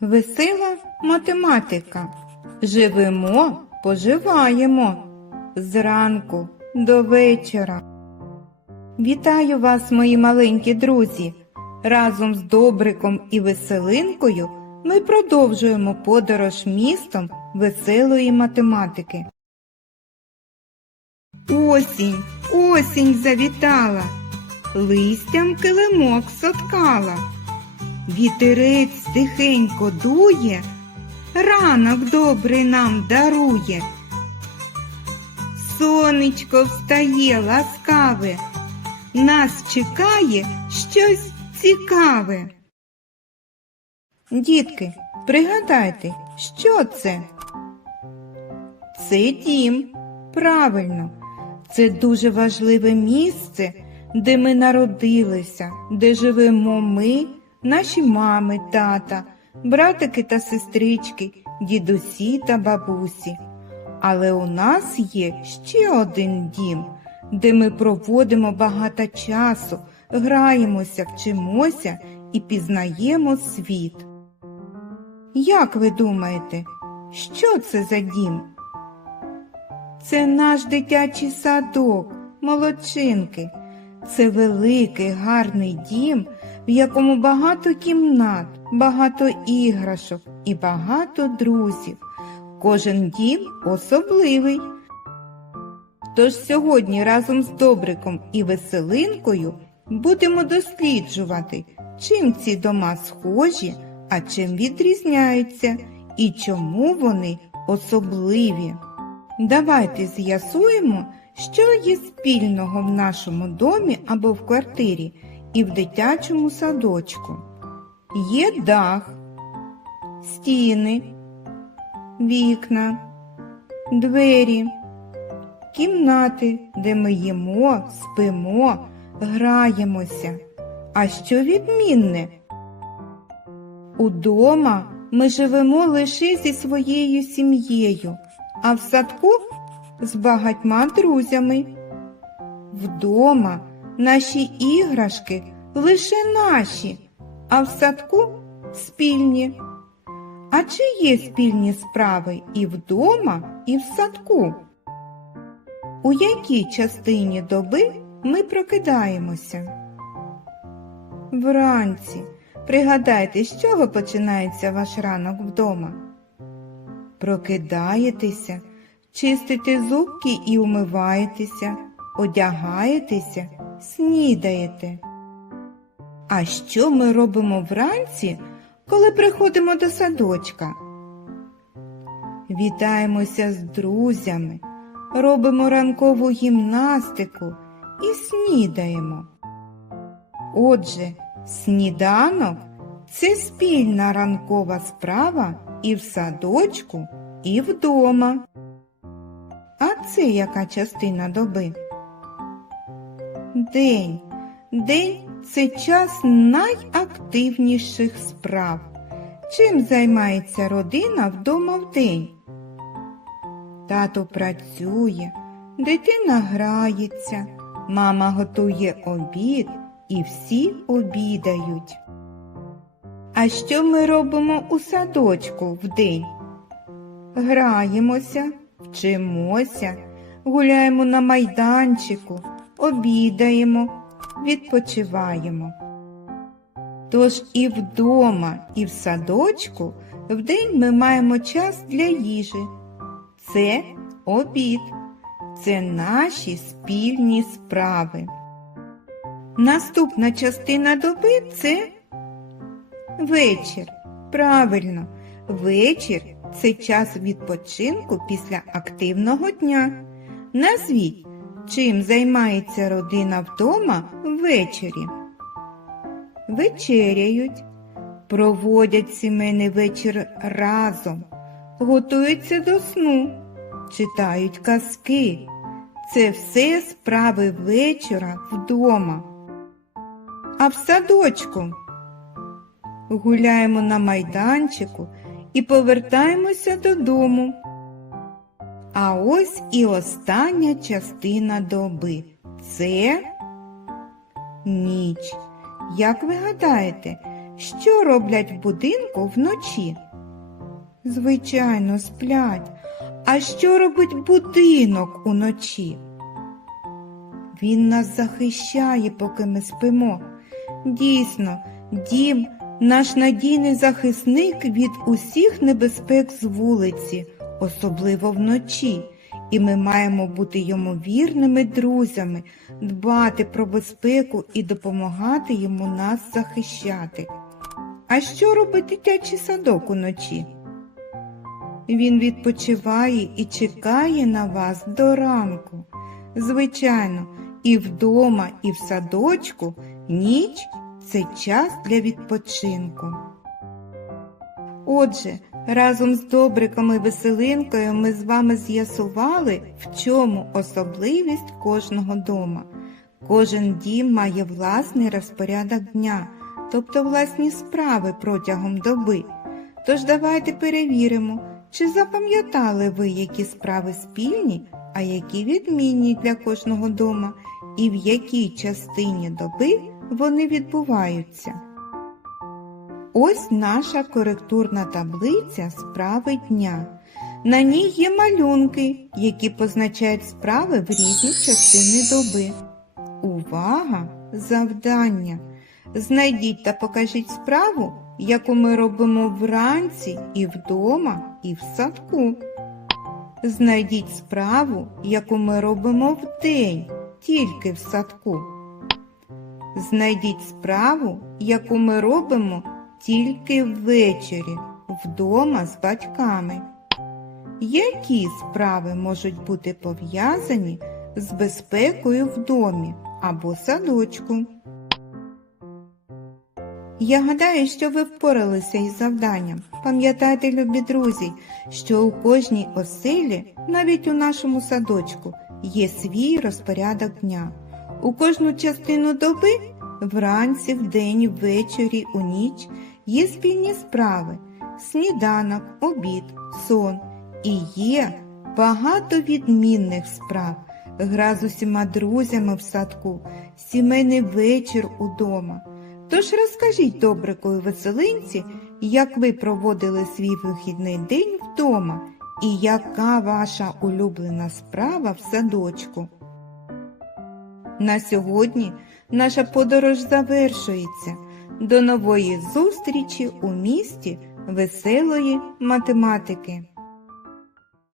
Весела математика. Живемо, поживаємо зранку до вечора. Вітаю вас, мої маленькі друзі! Разом з Добриком і Веселинкою ми продовжуємо подорож містом веселої математики. Осінь, осінь завітала, листям килимок соткала. Вітерець тихенько дує, ранок добрий нам дарує. Сонечко встає ласкаве, нас чекає щось цікаве. Дітки, пригадайте, що це? Це дім. Правильно, це дуже важливе місце, де ми народилися, де живемо ми, наші мами, тата, братики та сестрички, дідусі та бабусі. Але у нас є ще один дім, де ми проводимо багато часу, граємося, вчимося і пізнаємо світ. Як ви думаєте, що це за дім? Це наш дитячий садок, молодчинки. Це великий гарний дім, в якому багато кімнат, багато іграшок і багато друзів. Кожен дім особливий. Тож сьогодні разом з Добриком і Веселинкою будемо досліджувати, чим ці дома схожі, а чим відрізняються і чому вони особливі. Давайте з'ясуємо, що є спільного в нашому домі або в квартирі і в дитячому садочку. Є дах, стіни, вікна, двері, кімнати, де ми їмо, спимо, граємося. А що відмінне? Удома ми живемо лише зі своєю сім'єю, а в садку з багатьма друзями. Вдома наші іграшки лише наші, а в садку спільні. А чи є спільні справи і вдома, і в садку? У якій частині доби ми прокидаємося? Вранці. Пригадайте, з чого починається ваш ранок вдома? Прокидаєтеся, чистите зубки і умиваєтеся, одягаєтеся, снідаєте. А що ми робимо вранці, коли приходимо до садочка? Вітаємося з друзями, робимо ранкову гімнастику і снідаємо. Отже, сніданок це спільна ранкова справа і в садочку, і вдома. А це яка частина доби? День. День це час найактивніших справ. Чим займається родина вдома в день? Тато працює, дитина грається, мама готує обід і всі обідають. А що ми робимо у садочку вдень? Граємося, вчимося, гуляємо на майданчику, обідаємо, відпочиваємо. Тож і вдома, і в садочку вдень ми маємо час для їжі. Це обід, це наші спільні справи. Наступна частина доби це вечір. Правильно, вечір це час відпочинку після активного дня. Назвіть, чим займається родина вдома ввечері. Вечеряють, проводять сімейний вечір разом, готуються до сну, читають казки. Це все справи вечора вдома. А в садочку гуляємо на майданчику і повертаємося додому. А ось і остання частина доби. Це ніч. Як ви гадаєте, що роблять в будинку вночі? Звичайно, сплять. А що робить будинок уночі? Він нас захищає, поки ми спимо. Дійсно, дім наш надійний захисник від усіх небезпек з вулиці, особливо вночі, і ми маємо бути йому вірними друзями, дбати про безпеку і допомагати йому нас захищати. А що робить дитячий садок уночі? Він відпочиває і чекає на вас до ранку. Звичайно, і вдома, і в садочку ніч це час для відпочинку. Отже, разом з Добриком і Веселинкою ми з вами з'ясували, в чому особливість кожного дома. Кожен дім має власний розпорядок дня, тобто власні справи протягом доби. Тож давайте перевіримо, чи запам'ятали ви, які справи спільні, а які відмінні для кожного дома, і в якій частині доби вони відбуваються. Ось наша коректурна таблиця справи дня. На ній є малюнки, які позначають справи в різні частини доби. Увага! Завдання! Знайдіть та покажіть справу, яку ми робимо вранці і вдома, і в садку. Знайдіть справу, яку ми робимо вдень, тільки в садку. Знайдіть справу, яку ми робимо тільки ввечері, вдома з батьками. Які справи можуть бути пов'язані з безпекою в домі або садочку? Я гадаю, що ви впоралися із завданням. Пам'ятайте, любі друзі, що у кожній оселі, навіть у нашому садочку, є свій розпорядок дня. У кожну частину доби, вранці, вдень, ввечері, у ніч, є спільні справи, сніданок, обід, сон. І є багато відмінних справ, гра з усіма друзями в садку, сімейний вечір удома. Тож розкажіть добрикою веселинці, як ви проводили свій вихідний день вдома і яка ваша улюблена справа в садочку. На сьогодні наша подорож завершується. До нової зустрічі у місті веселої математики.